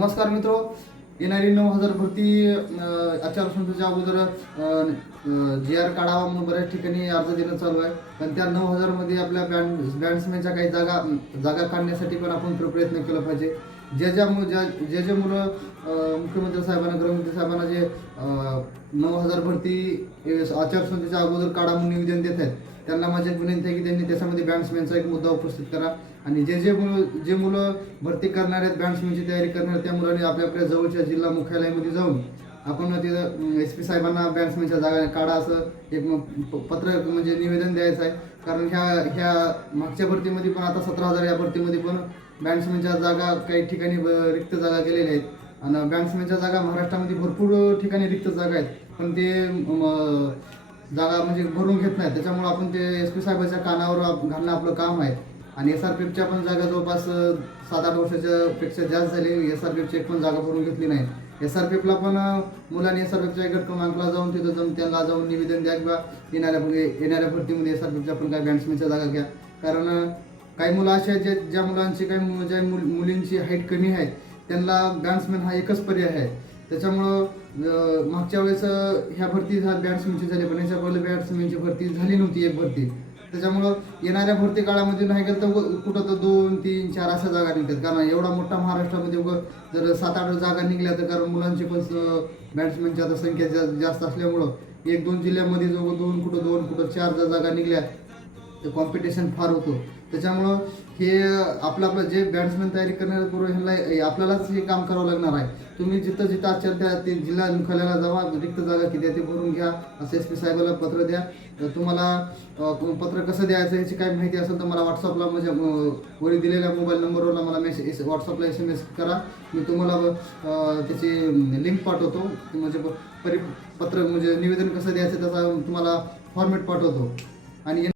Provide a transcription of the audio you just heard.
नमस्कार मित्र. येणारी नऊ हजार भरती आचारसंहितेच्या अगोदर जी आर काढावा म्हणून बऱ्याच ठिकाणी अर्ज देणं चालू आहे. पण त्या नऊ हजारमध्ये आपल्या बँड बँड्समॅनच्या काही जागा जागा काढण्यासाठी पण आपण प्रयत्न केला पाहिजे. ज्या ज्या मु- ज्या जे जे मुलं मुख्यमंत्री साहेबांना गृहमंत्री साहेबांना जे नऊ हजार भरती आचारसंहितेच्या अगोदर काढा म्हणून निवेदन देत आहेत त्यांना माझी विनंती आहे की त्यांनी त्याच्यामध्ये बँड्समॅनचा एक मुद्दा उपस्थित करा. आणि जे जे मुलं जे मुलं भरती करणार आहेत बँड्समॅनची तयारी करणार आहेत त्या मुलांनी आपल्या आपल्या जवळच्या जिल्हा मुख्यालयामध्ये जाऊन आपण तिथं एस पी साहेबांना बॅट्समॅनच्या जागा काढा असं एक प- पत्र म्हणजे निवेदन द्यायचं आहे. कारण ह्या ह्या मागच्या भरतीमध्ये पण आता सतरा हजार या भरतीमध्ये पण बॅट्समॅनच्या जागा काही ठिकाणी ब- रिक्त जागा गेलेल्या आहेत. आणि बॅट्समॅनच्या जागा महाराष्ट्रामध्ये भरपूर ठिकाणी रिक्त जागा आहेत. पण ते जागा म्हणजे भरून घेत नाही त्याच्यामुळे आपण ते एस पी साहेबाच्या कानावर घालणं आपलं काम आहे. आणि एस आर पी एफच्या पण जागा जवळपास सात आठ वर्षाच्या पेक्षा जास्त झाली. एस आर पी एफची एक पण जागा भरून घेतली नाही. एस आर पी एफला पण मुलांनी एस आर पी एफच्या गट क्रमांकला जाऊन तिथं जाऊन त्यांना जाऊन निवेदन द्या किंवा येणाऱ्या येणाऱ्या भरतीमध्ये एस आर पी एफच्या पण काही बँड्समॅनच्या जागा घ्या. कारण काही मुलं अशी आहेत जे ज्या मुलांची काही ज्या मुल- मुलींची हाईट कमी आहे त्यांना बॅट्समॅन हा एकच पर्याय आहे. त्याच्यामुळं मागच्या वेळेस ह्या भरती ह्या बॅट्समॅनची झाली पण ह्याच्या पहिले बॅट्समॅनची भरती झाली नव्हती एक भरती. त्याच्यामुळं येणाऱ्या भरती काळामध्ये नाही गेलं तर कुठं तर दोन तीन चार अशा जागा निघतात. कारण एवढा मोठा महाराष्ट्रामध्ये जर सात आठ जागा निघल्या तर कारण मुलांची पण बॅट्समॅनची आता संख्या जा- जास्त असल्यामुळं एक दोन जिल्ह्यामध्ये जो दोन कुठं दोन कुठं चार जर जागा निघल्या तर कॉम्पिटिशन फार होतो. त्याच्यामुळं हे आपलं आपलं जे बॅट्समॅन तयारी करण्यापूर्वी पूर्व ह्यांना आपल्यालाच हे काम करावं लागणार आहे. तुम्ही जिथं जिथं आचार त्या ते जिल्हा मुख्यालयाला जावा रिक्त जागा किती आहे ते भरून घ्या असं एस पी साहेबाला पत्र द्या. तर तुम्हाला पत्र कसं द्यायचं याची काही माहिती असेल तर मला व्हॉट्सअपला म्हणजे वरी दिलेल्या मोबाईल नंबरवरला मला मेसेज व्हॉट्सअपला एस एम एस करा. मी तुम्हाला त्याची लिंक पाठवतो. म्हणजे प- परि पत्र म्हणजे निवेदन कसं द्यायचं त्याचा तुम्हाला फॉर्मेट पाठवतो. आणि